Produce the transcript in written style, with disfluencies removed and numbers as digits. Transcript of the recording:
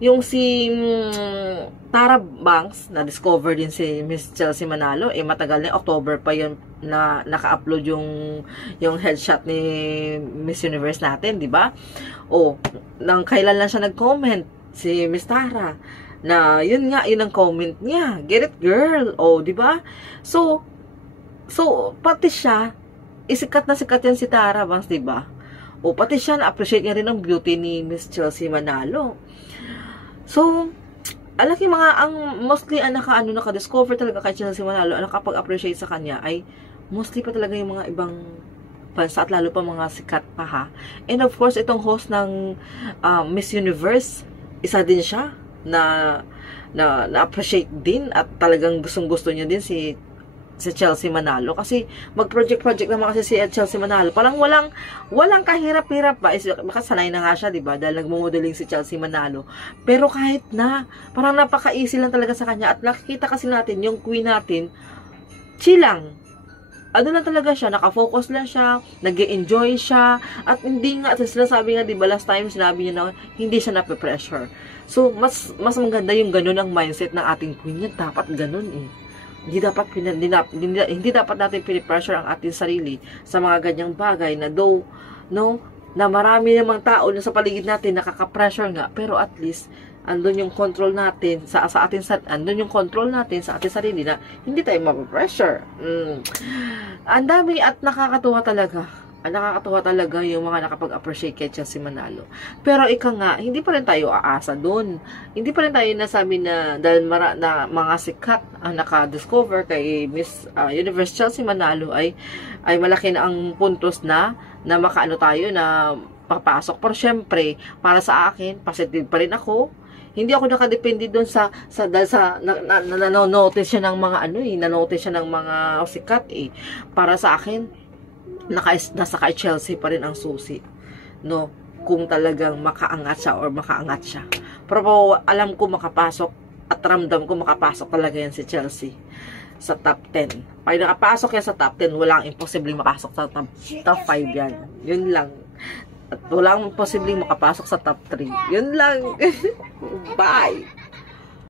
yung si Tara Banks, na-discover din si Miss Chelsea Manalo, matagal na, October pa yun na naka-upload yung headshot ni Miss Universe natin, di ba? O, nang kailan lang siya nag-comment, si Miss Tara, na yun nga, yun ang comment niya. Get it, girl. O, di ba? So, pati siya, sikat na sikat yan si Tara Banks, di ba? O, pati siya, na-appreciate niya rin ang beauty ni Miss Chelsea Manalo. So, alaki ang mostly naka-discover talaga kay Chelsea Manalo, nakapag-appreciate sa kanya ay mostly pa talaga yung mga ibang bansa at lalo pa mga sikat pa ha. And of course, itong host ng Miss Universe, isa din siya na appreciate din at talagang gustong-gusto niya din si Chelsea Manalo kasi mag-project naman kasi si Chelsea Manalo. Parang walang kahirap-hirap ba? Baka sanay na nga siya, 'di ba? Dahil nagmo-modeling si Chelsea Manalo. Pero kahit na, parang napaka-easy lang talaga sa kanya at nakikita kasi natin yung queen natin, chill lang. Ano lang talaga siya, nakafocus lang siya, nag-enjoy siya, at hindi nga, sila sabi nga, 'di ba, last time sinabi niya na hindi siya nape-pressure. So, mas maganda yung ganun ang mindset ng ating queen. Yan, dapat ganun eh. Hindi dapat natin pinipressure ang ating sarili sa mga ganyang bagay na na marami namang tao na sa paligid natin nakaka-pressure nga, pero at least andun yung control natin andun yung control natin sa ating sarili na hindi tayo mapapressure. Ang dami at nakakatuwa talaga yung mga nakapag-appreciate kay Chelsea Manalo. Pero nga, hindi pa rin tayo aasa doon. Hindi pa rin tayo nasabi na dahil na mga sikat ang naka-discover kay Miss Universe Chelsea Manalo ay malaki na ang puntos na makaano tayo na papasok. Pero syempre, para sa akin, positive pa rin ako. Hindi ako nakadepende doon dahil nanonotice siya ng mga nanonotice siya ng mga sikat Para sa akin, nasa kay Chelsea pa rin ang susi, no, kung talagang makaangat siya. Pero alam ko makapasok at ramdam ko makapasok talaga yan si Chelsea sa top 10. Pag nakapasok yan sa top 10, walang imposibleng makasok sa top 5 yan. Yun lang. At walang imposibleng makapasok sa top 3. Yun lang. Bye!